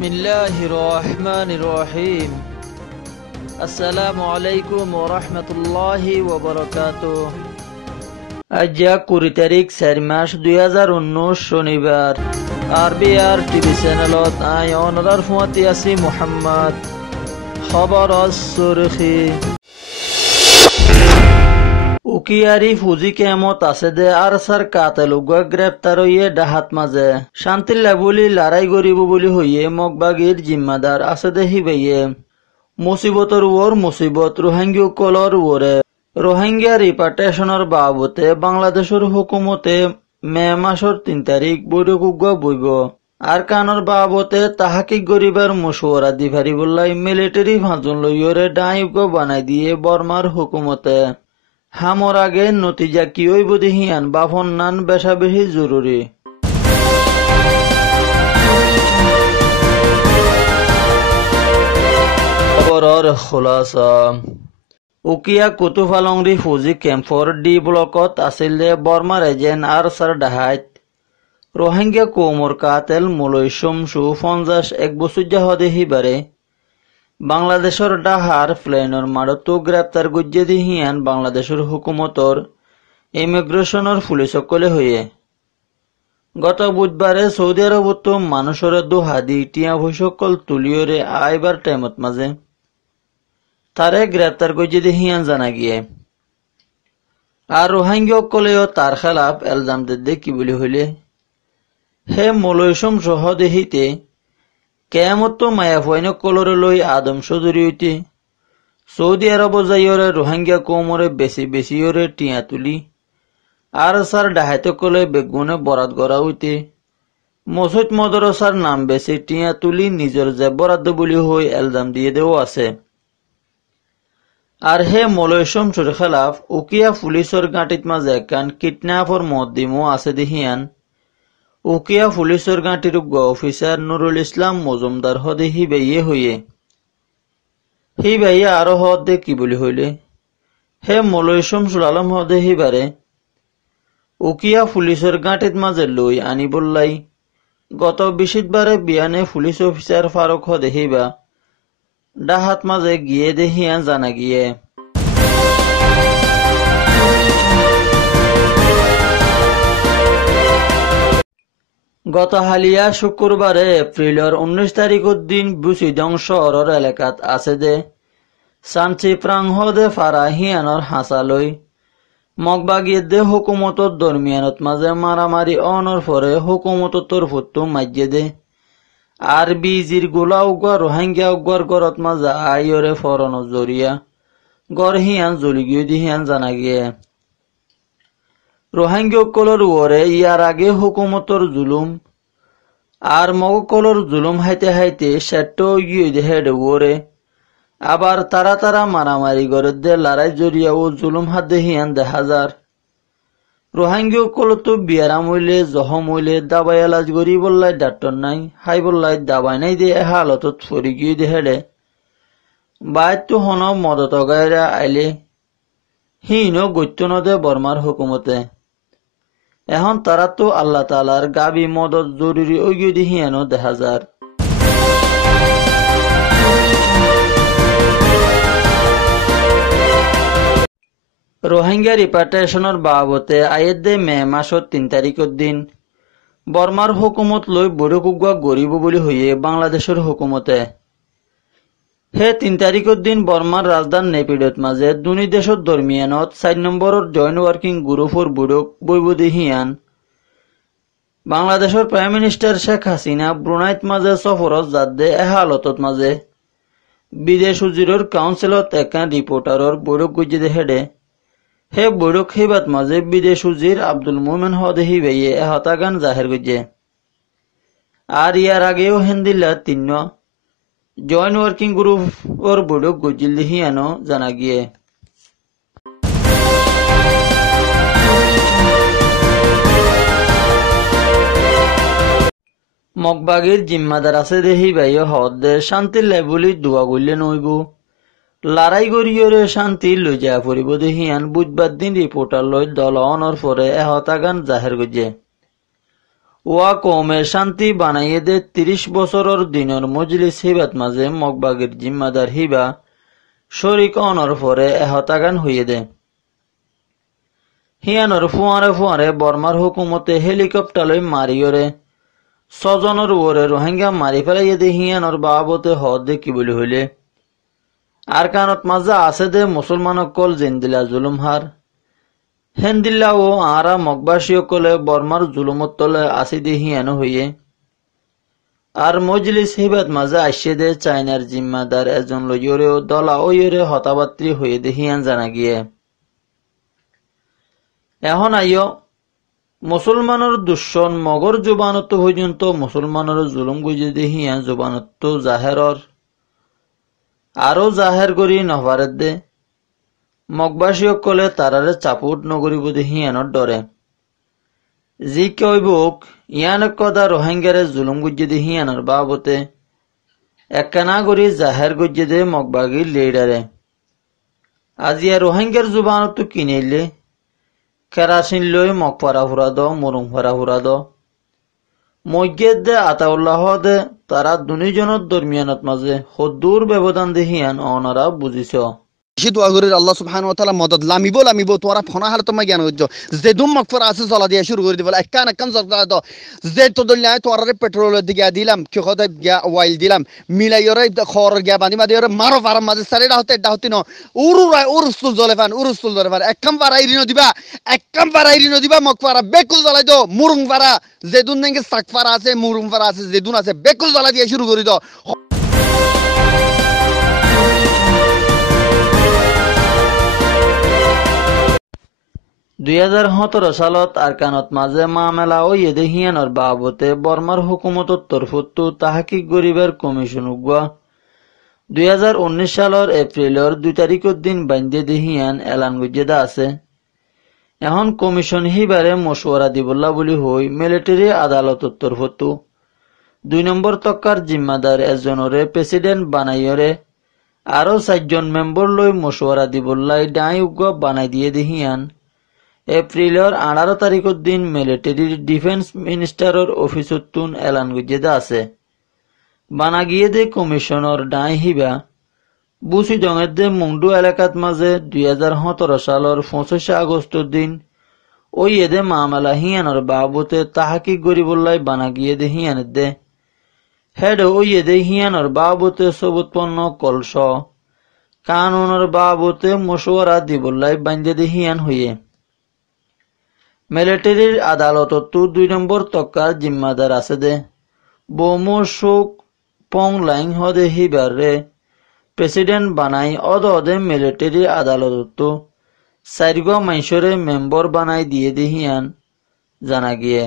বিসমিল্লাহির রহমানির রহিম। আসসালামু আলাইকুম ওয়া রাহমাতুল্লাহি ওয়া বারাকাতুহু। আজ 20 তারিখ 4 মাস 2019 শনিবার। আরবিআর টিভি চ্যানেলত আই অনরার ফুয়াতি আছি মুহাম্মদ। খবর সুরখি উকিয়ারি ফুজি কেমত আছে দে আর সার কাতেল গ্রেপ্তার হইয়ে ডাহাত মাঝে শান্তির লাগুলি লড়াই করিব বলি হইয়ে মগবাগির জিম্মাদার আছে দে হিবাইয়ে মুসিবতর ওর মুসিবত রোহিঙ্গি কলর ওরে রোহিঙ্গা রিপার্টেশনের বাবতে বাংলাদেশের হুকুমতে মে মাসের 3 তারিখ বৈঠক বইব আর কানর বাবতে তাহাকিক গরিবার মশওয়ারা দি পারিবল্লাই মিলিটারি ফাঁজন লইয়রে ডাইব বানাই দিয়ে বর্মার হুকুমতে হামর আগে নতিজা কি হইব দেহিয়ান বাফন নান বেশা বেশি জরুরি। খবরের খোলাসা উকিয়া কুতুফালংরি ফুজি কেম্পর ডি ব্লকত আছিল বর্মার এজেন্ট আর সার ডাহাইত রোহিঙ্গা কৌমর কাতেল মুলই শমসু 51 বছর দেহি বারে বাংলাদেশের ডাহার প্লেনের মারতো গ্রেপ্তার গুজ্জে দিহিয়ান বাংলাদেশের হুকুমতর ইমিগ্রেশনের পুলিশ সকলে হইয়ে গত বুধবারে সৌদি আরবত মানুষের দোহাদি টিয়া ভৈসকল তুলিয়রে আইবার টাইমত মাঝে তারে গ্রেপ্তার গুজ্জে দিহিয়ান জানা গিয়ে আর রোহিঙ্গা সকলেও তার খেলাফ এলজাম দে কি বলি হইলে হে মলয়সম সহ দেহিতে কেমত মায়া ফাইন কলরে লই আদম সজুরি হইতে সৌদি আরব যাইরে রোহিঙ্গা কৌমরে বেশি বেশিরে টিয়া তুলি আর সার ডাহাইতে কলে বেগুনে বরাদ করা হইতে মসজিদ মদরসার নাম বেশি টিয়া তুলি নিজের যে বরাদ্দ বলি হই এলজাম দিয়ে দেও আছে আর হে মলয়সম সুর খেলাফ উকিয়া পুলিশের গাঁটিত মাঝে কান কিডন্যাপর মদ্দিমও আছে দেহিয়ান উকিয়া পুলিশের গাঁটির অফিসার নুরুল ইসলাম মজুমদার হদে হি বাইয়ে হইয়ে হি বাইয়ে আরো হদে কি বলি হইলে হে মৌলই শামসুল আলম হদে হি বারে উকিয়া পুলিশের গাঁটিত মাঝে লই আনি বললাই গত 20 বারে বিয়ানে পুলিশ অফিসার ফারুক হদে হিবা ডাহাত মাঝে গিয়ে দেহিয়া জানা গিয়ে গত হালিয়া শুক্রবারে এপ্রিলের 19 তারিখের দিন বুসিদং শহরের এলাকাত আছে দে সানচি প্রাংহদে ফারাহিয়ানর হাসালই মগবাগিয়ে দে হুকুমতর দরমিয়ানত মাঝে মারামারি অনর পরে হুকুমতর তরফতো মাজ্জে দে আর বিজির গোলা উগা রোহিঙ্গা উগার গরত মাঝে আইরে ফরন জরিয়া গর হিয়ান জ্বলি গিয়ে দিহিয়ান জানা গিয়ে রোহিঙ্গা কলর ওরে ইয়ার আগে হুকুমতর জুলুম আর মগকলর জুলুম হাইতে হাইতে সেটো গিয়ে হেডে ওরে আবার তারা মারামারি করে দে লড়াই জড়িয়া ও জুলুম হাত দেহিয়ান 1000 রোহিঙ্গা কল তো বিয়ারাম হইলে জহম হইলে দাবাই এলাজ গরি বললাই ডাক্তার নাই হাই বললাই দাবাই নাই দে হালতত ফরি গিয়ে দে হেডে বাইত তো হন মদত গায়রা আইলে হিনো গত্য নদে বর্মার হুকুমতে এখন তারা তো আল্লাহ তালার গাবি মদত জরুরি ওই দিহিয়ানো 1000 রোহিঙ্গা রিপার্টেশনের বাবতে আয়েদে মে মাসের 3 তারিখের দিন বর্মার হুকুমত লই বড়কুগুয়া গরিব বলি হইয়ে বাংলাদেশের হুকুমতে হে 3 তারিখের দিন বর্মার রাজধান নেপিডত মাঝে দুনি দেশের দরমিয়ানত 4 নম্বরের জয়েন্ট ওয়ার্কিং গ্রুপর বৈঠক বইব দিহিয়ান বাংলাদেশের প্রাইম মিনিস্টার শেখ হাসিনা ব্রুনাইত মাঝে সফরত যাদে হালতত মাঝে বিদেশ উজিরর কাউন্সিলত একান রিপোর্টারর বৈঠক গুজে দে হেডে হে বৈঠক হিবাত মাঝে বিদেশ উজির আব্দুল মোমেন হদে হিবাইয়ে হতাগান জাহের গুজে আর ইয়ার আগেও হেন্দিল্লা 3 জয়েন্ট ওয়ার্কিং গ্রুপ ওর বৈঠক গজিল দিহিয়ানো জানা গিয়ে মগবাগির জিম্মাদার আছে দেহি বাইয় হদে শান্তির লেবুলি দোয়া গইলে নইব লড়াই গড়িয়রে শান্তি লই যা পড়িব দেহিয়ান বুধবার দিন রিপোর্টার লই দল অনর পরে হতাগান জাহের গজে ওয়া কৌমে শান্তি বানাইয়ে দে 30 বছরের দিনের মজলিস হিবাত মাঝে মগবাগির জিম্মাদার হিবা শরিক অনর পরে এহতাগান হইয়ে দে। হিয়ানর ফুয়ারে ফুয়ারে বর্মার হুকুমতে হেলিকপ্টার লই মারিয়রে 6 জনের ওরে রোহিঙ্গা মারি ফেলাইয়ে দে হিয়ানর বাবতে হদ দে কি বলি হইলে। আর কানত মাজা আছে দে মুসলমানক কল জিন্দিলা জুলুম হার হেন্দিল্লা ও আরা মগবাসীয় কলে বর্মার জুলুমত তলে আসি দে হিয়ানো হইয়ে। আর মজলিস হিবাত মাজা আসছে দে চাইনার জিম্মাদার এজন লইয়রে ও দলা ওইরে হতাবাত্রী হয়ে দে হিয়ান জানা গিয়ে। এখন আইয় মুসলমানের দুশ্মন মগর জুবানত পর্যন্ত মুসলমানের জুলুম গুজে দে হিয়ান জুবানত জাহেরর আরো জাহের করি নভারে দে মগবাসীয় কলে তারারে চাপুট নগরিব দে হিয়ানোর ডরে। জি কইবুক ইয়ান কদা রোহিঙ্গারে জুলুম গুজে দে হিয়ানোর বাবতে একখানা করি জাহের গুজে দে মগবাগির লিডারে। আজিয়া রোহিঙ্গার জুবানত কিনেলে কেরাসিন লই মগ ফারা ফুরা দ মুরুং ফারা ফুরা দ মজ্ঞেদ দে আতাউল্লাহ দে তারা দুজনের দরমিয়ানত মাঝে সদূর ব্যবধান দে হিয়ান অনারা বুঝিছ। দোয়া করি আল্লাহ সুবহানাহু ওয়া তাআলা মদদ লামিব তোরা ফনা হালে তোমার জ্ঞান হইছো যে দুম মগফর আছে চলা দিয়া শুরু করে দিবল একখান জলদা দ যে তো দলিয়া তোরারে পেট্রোলের দিকে দিলাম কি খদা গিয়া ওয়াইল দিলাম মিলাইরে খর গিয়া বাঁধি মাদিরে মারো ফারাম মাঝে সারিডা হতে ন উরুস্তুল জলেফান একখান পারাইরি নদিবা মগফারা বেকুল জ্বলাই দো মুরুং ফারা যেদুন নাকি সাক ফারা আছে মুরুং ফারা আছে যেদুন আছে বেকুল জ্বলা দিয়া শুরু করে দ। 2017 সালত আরকানত মাঝে মামলা ও ইয়েদে হিয়ানর বাবতে বর্মার হুকুমতর তরফতো তাহাকিক গরিবের কমিশন উগা 2019 সালের এপ্রিলের 2 তারিখের দিন বান্ধে দে হিয়ান এলান গুজেদা আছে। এখন কমিশন হিবারে মশওয়ারা দিবল্লা বলি হই মিলিটারি আদালতর তরফতো 2 নম্বর তক্কার জিম্মাদার এজনরে প্রেসিডেন্ট বানাইয়রে আরো 4 জন মেম্বর লই মশওয়ারা দিবল্লাই ডাই উগা বানাই দিয়ে দে হিয়ান এপ্রিলের 18 তারিখের দিন মিলিটারির ডিফেন্স মিনিস্টারের অফিসতুন এলান গুজেদা আছে। বানা গিয়ে দে কমিশনের ডাই হিবা বুসি জঙের দে মুংডু এলাকাত মাঝে 2017 সালের 25 আগস্টের দিন ওই এদে মামলা হিয়ানোর বাবতে তাহাকিক গরিবল্লাই বানা গিয়ে দে হিয়ানের দে হেড ওই এদে হিয়ানোর বাবতে সবুৎপন্ন কলস কানুনের বাবতে মশওয়ারা দিবল্লাই বান্ধে দে হিয়ান হইয়ে। মিলিটারির আদালতত 2 নম্বর তক্কার জিম্মাদার আছে দে বোমো শোক পং লাইং হদে হিবারে প্রেসিডেন্ট বানাই অদে মিলিটারি আদালতত 4 মাইশরে মেম্বর বানাই দিয়ে দে হিয়ান জানা গিয়ে।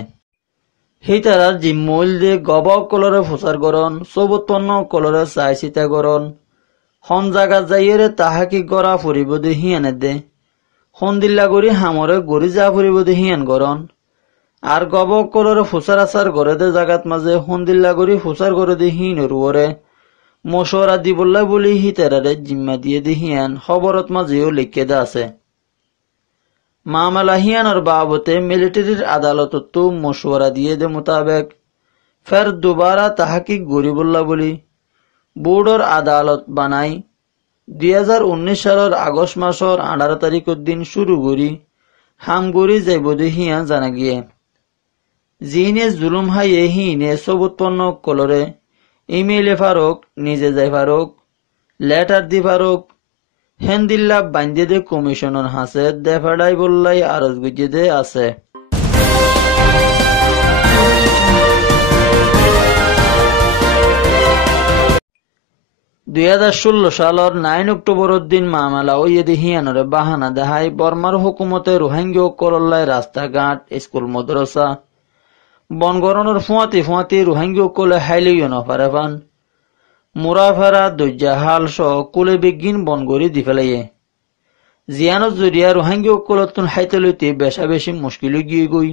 সেই তারার জিম্মল দে গবা কলরে ফুসার গরণ সবুৎপন্ন কলরে চাই চিতা গরণ হন জাগা যাইয়েরে তাহাকি গড়া ফুরিব দে হিয়ানে দে সন্দিল্লা গড়ি হামরে গড়ি যা ফুরিব দে হিয়ান গরণ আর গব কলরে ফুসার আসার গড়ে দে জাগাত মাঝে সন্দিল্লা গড়ি ফুসার গড়ে দে হিন রুয়রে মশওয়ারা দিবল্লা বলি হি তেরারে জিম্মা দিয়ে দে হিয়ান খবরত মাঝেও লিখে দে আছে। মামলা হিয়ানোর বাবতে মিলিটারির আদালতত মশওয়ারা দিয়ে দে মোতাবেক ফের দুবারা তাহাকিক গরিবল্লা বলি বোর্ডর আদালত বানাই 2019 সালের আগস্ট মাসের 18 তারিখের দিন শুরু করি হামগুড়ি যাইব দে হিয়ান জানা গিয়ে। জিনে জুলুম হাইয়ে হিনে সবুৎপন্ন কলরে ইমেইলে ফারুক নিজে যাই ফারুক লেটার দি ফারুক হেন্দিল্লা বান্ধে দে কমিশনের হাসে দেফাডাই বললাই আরজ গুজে দে আছে। সালের 9 অক্টোবরের দিন মামলা ও ইয়েদি হিয়ানরে বাহানা দেহাই বর্মার হুকুমতে রোহিঙ্গা কলল্লাই রাস্তাঘাট স্কুল মাদ্রাসা বনগরনের ফুয়াতি রোহিঙ্গা কলে হাইলিও নফারে পান মুরাফেরা দৈজাহাল সহ কুলে বিজ্ঞান বনগরি দি ফেলাইয়ে জিয়ানত জরিয়া রোহিঙ্গা কলতুন হাইতে লইতে বেশা বেশি মুশকিল গিয়ে গই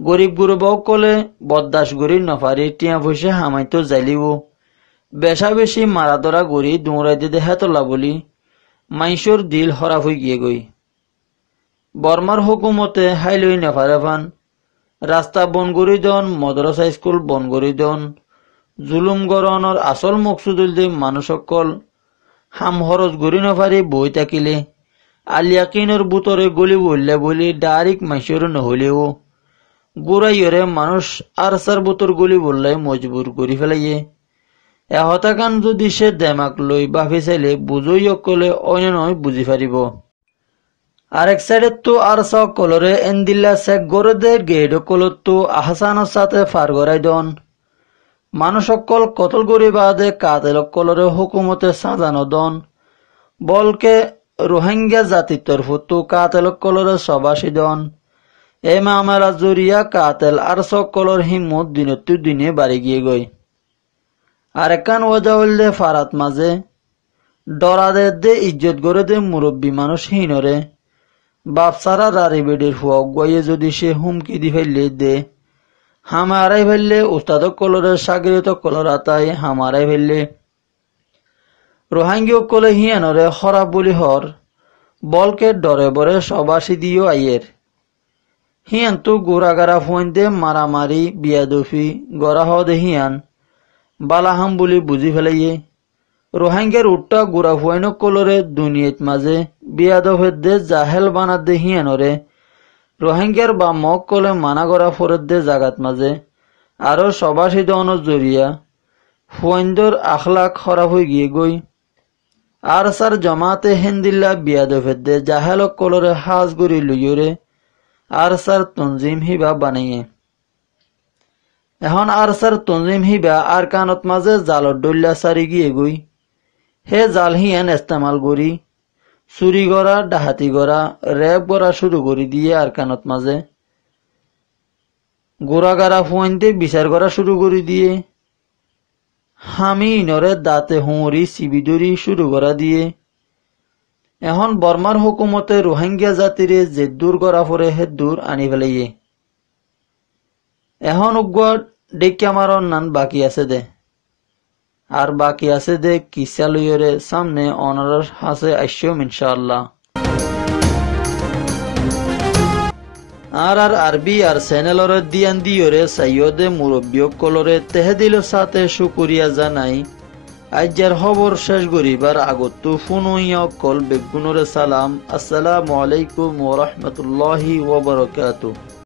গরিব গুরুবক কলে বদাস গরি নফারি টিয়া পয়সা হামাইতো যাইলিব বেশা বেশি মারা ধরা গড়ি দৌড়াই দিয়ে হেতলা বলি মাইশোর দিল হরাফ হয়ে গিয়ে গই। বর্মার হুকুমতে হাইলই নেফারে ফান রাস্তা বন করি দন, মদ্রাসা স্কুল বন করি দন, জুলুম গরণর আসল মকসুদুল দি মানুষসকল হাম হরজ গরি নপারি বই থাকিলে আলিয়াকিনের বুতরে গলি বললে বলি ডাইরেক্ট মাইসর নহলেও গুড়াইয়রে মানুষ আর সার বুতর গলি বললে মজবুর করি ফেলাইয়ে। এহতাকান যদি সে দেমাক লই বাফি চাইলে বুঝই অকলে অন্য নয় বুঝি পারিব। আরেক সাইডে তো আর সকলরে এন্দিল্লা চেক গড়ে দে গেড কলত তো আহসানের সাথে ফার গড়াই দন। মানুষ সকল কতল গরি বাদে কাতেল কলরে হুকুমতে সাজানো দন বলকে রোহিঙ্গা জাতির তরফ তো কাতেল কলরে সবাসী দন। এই মামলা জরিয়া কাতেল আর সকলর হিম্মত দিনতু দিনে বাড়ি গিয়ে গই। আরেকান ওজা হইলে ফারাত মাঝে ডরাদের দে ইজ্জত গড়ে দে মুরব্বী মানুষ হিনরে বাপসারা রারি বেডির ফুয়া গিয়ে যদি সে হুমকি দি ফেললে দে হামারাই ফেললে উস্তাদ কলরে সাগরিত কলর আতাই হামারাই ফেললে রোহাঙ্গি কলে হিয়ানরে খরাব বলি হর বলকে ডরে বরে সবাসি দিও আইয়ের হিয়ান তো গোড়াগাড়া ফুয়েন দে মারামারি বিয়াদফি গড়া হদে হিয়ান বালাহাম বলি বুঝি ফেলাইয়ে। রোহিঙ্গার উট্টা গুড়া ফুয়াইন কলরে দুনিয়াত মাঝে বিয়াদফের দে জাহেল বানাত দে হিয়ানরে রোহিঙ্গার বা মক কলে মানা গড়া ফরের দে জাগাত মাঝে আরো সবাসী দন জরিয়া ফুয়াইন্দর আখলাক খরাব হয়ে গিয়ে গই। আর সার জমাতে হেন্দিল্লা বিয়াদফের দে জাহেল কলরে হাজ গড়ি লইয়রে আর সার তঞ্জিম হিবা বানাইয়ে। এখন আর সার তঞ্জিম হিবা আর কানত মাঝে জালত ডল্লা সারি গিয়ে গই। হে জাল হিয়ান ইস্তেমাল করি চুরি করা ডাহাতি করা রেপ করা শুরু করে দিয়ে আর কানত মাঝে গোড়াগাড়া ফুয়াইনতে বিচার করা শুরু করে দিয়ে হামি ইনরে দাঁতে হুঁড়ি চিবিদরি শুরু করা দিয়ে এখন বর্মার হুকুমতে রোহিঙ্গা জাতিরে যে দূর করা পরে হে দূর আনি ফেলাইয়ে। এখন উগ্র ডেকে আমার নান বাকি আছে দে আর বাকি আছে দে কিসা লইরে সামনে অনার হাসে আইসম ইনশাআল্লাহ। আর আরবি আর চ্যানেলরে দিয়ান দিয়রে সাইয়দে মুরব্বিয়ক কলরে তেহেদিল সাথে শুকুরিয়া জানাই। আজ্জার খবর শেষ করিবার আগত ফুনুইয়া কল বেগুনরে সালাম। আসসালামু আলাইকুম ওয়া রাহমাতুল্লাহি ওয়া বারাকাতুহু।